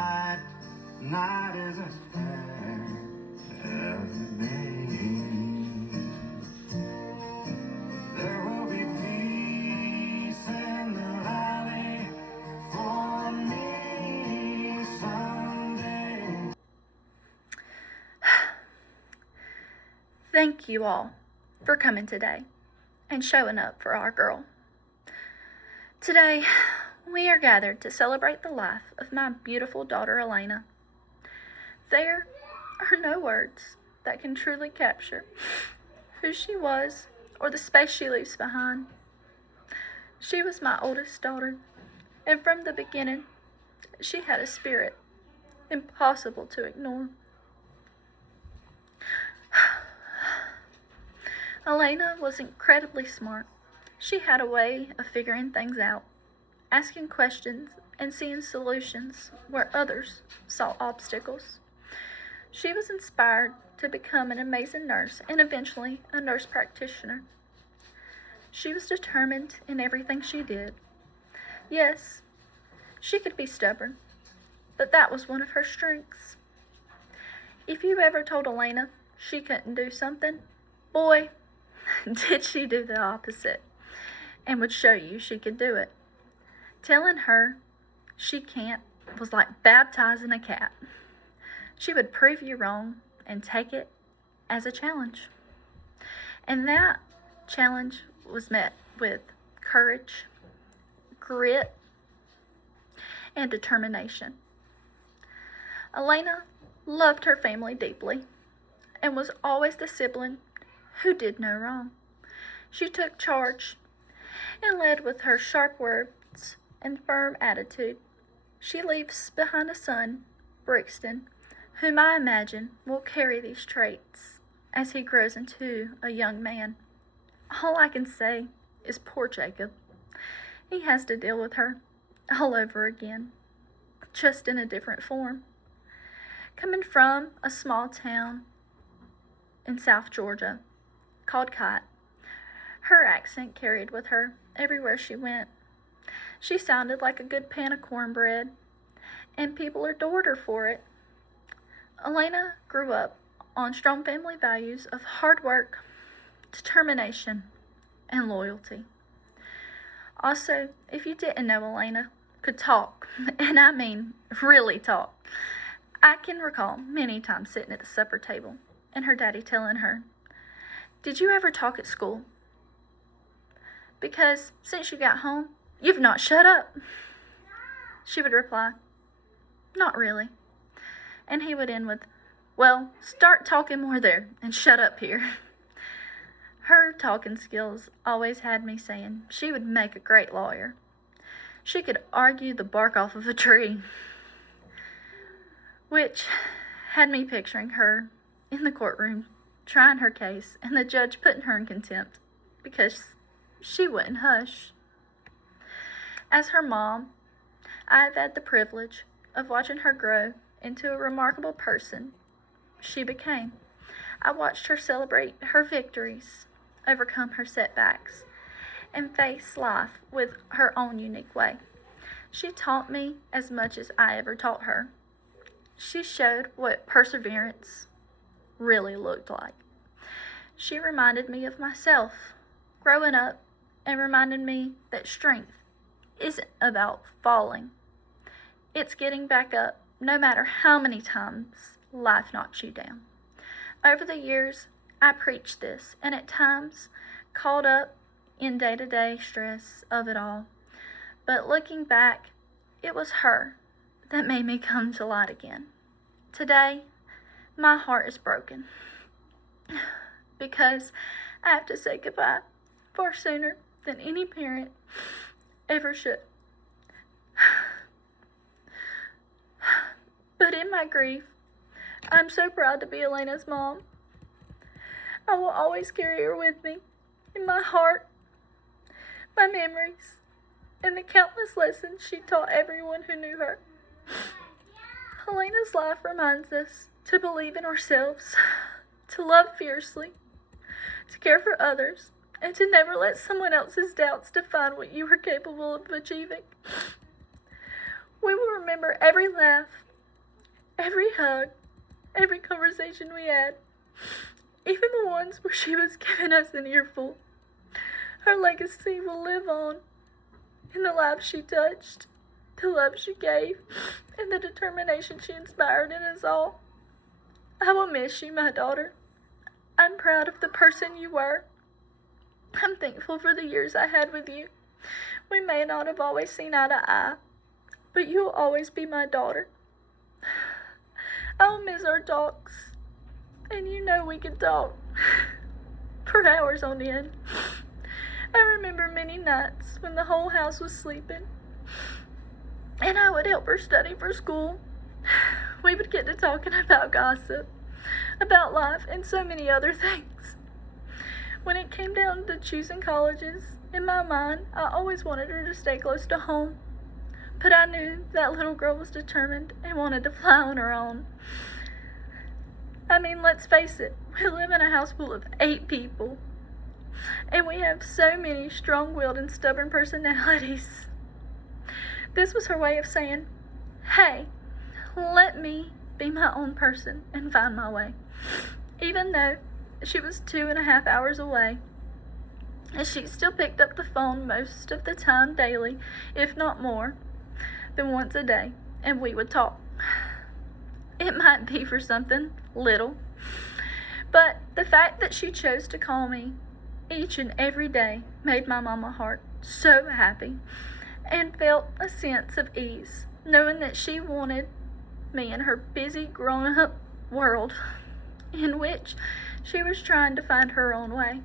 night, night is as fair as the day. There will be peace in the valley for me someday. Thank you all for coming today and showing up for our girl. Today, we are gathered to celebrate the life of my beautiful daughter, Alayna. There are no words that can truly capture who she was or the space she leaves behind. She was my oldest daughter, and from the beginning, she had a spirit impossible to ignore. Alayna was incredibly smart. She had a way of figuring things out, asking questions and seeing solutions where others saw obstacles. She was inspired to become an amazing nurse and eventually a nurse practitioner. She was determined in everything she did. Yes, she could be stubborn, but that was one of her strengths. If you ever told Alayna she couldn't do something, boy, did she do the opposite and would show you she could do it. Telling her she can't was like baptizing a cat. She would prove you wrong and take it as a challenge. And that challenge was met with courage, grit, and determination. Alayna loved her family deeply and was always the sibling who did no wrong. She took charge and led with her sharp words and firm attitude. She leaves behind a son, Brixton, whom I imagine will carry these traits as he grows into a young man. All I can say is poor Jacob. He has to deal with her all over again, just in a different form. Coming from a small town in South Georgia called Kite, her accent carried with her everywhere she went. She sounded like a good pan of cornbread, and people adored her for it. Alayna grew up on strong family values of hard work, determination, and loyalty. Also, if you didn't know Alayna could talk, and I mean really talk, I can recall many times sitting at the supper table and her daddy telling her, "Did you ever talk at school? Because since you got home, you've not shut up." She would reply, "Not really." And he would end with, "Well, start talking more there and shut up here." Her talking skills always had me saying she would make a great lawyer. She could argue the bark off of a tree, which had me picturing her in the courtroom trying her case and the judge putting her in contempt because she wouldn't hush. As her mom, I have had the privilege of watching her grow into a remarkable person she became. I watched her celebrate her victories, overcome her setbacks, and face life with her own unique way. She taught me as much as I ever taught her. She showed what perseverance really looked like. She reminded me of myself growing up and reminded me that strength isn't about falling. It's getting back up no matter how many times life knocks you down. Over the years, I preached this and at times caught up in day-to-day stress of it all. But looking back, it was her that made me come to light again. Today, my heart is broken because I have to say goodbye far sooner than any parent ever should. But in my grief, I'm so proud to be Alayna's mom. I will always carry her with me in my heart, my memories, and the countless lessons she taught everyone who knew her. Alayna's life reminds us to believe in ourselves, to love fiercely, to care for others, and to never let someone else's doubts define what you are capable of achieving. We will remember every laugh Every hug, every conversation we had, even the ones where she was giving us an earful, her legacy will live on in the lives she touched, the love she gave, and the determination she inspired in us all. I will miss you, my daughter. I'm proud of the person you were. I'm thankful for the years I had with you. We may not have always seen eye to eye, but you'll always be my daughter. I'll miss our talks, and you know we could talk for hours on end. I remember many nights when the whole house was sleeping, and I would help her study for school. We would get to talking about gossip, about life, and so many other things. When it came down to choosing colleges, in my mind, I always wanted her to stay close to home. But I knew that little girl was determined and wanted to fly on her own. I mean, let's face it, we live in a house full of 8 people. And we have so many strong-willed and stubborn personalities. This was her way of saying, hey, let me be my own person and find my way. Even though she was 2.5 hours away, and she still picked up the phone most of the time daily, if not more than once a day, and we would talk. It might be for something little, but the fact that she chose to call me each and every day made my mama heart so happy, and felt a sense of ease, knowing that she wanted me in her busy grown-up world in which she was trying to find her own way.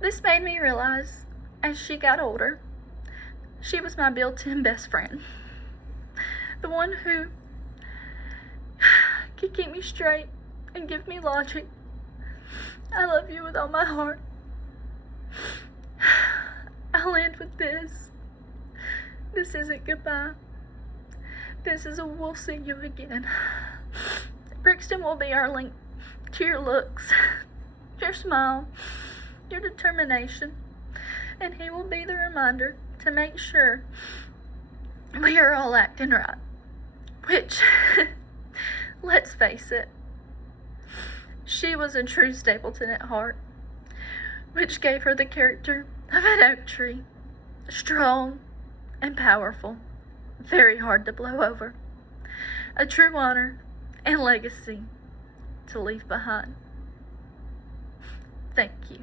This made me realize, as she got older, she was my built-in best friend. The one who could keep me straight and give me logic. I love you with all my heart. I'll end with this. This isn't goodbye. This is a we'll see you again. Brixton will be our link to your looks, your smile, your determination, and he will be the reminder to make sure we are all acting right. Which, let's face it, she was a true Stapleton at heart, which gave her the character of an oak tree, strong and powerful, very hard to blow over, a true honor and legacy to leave behind. Thank you.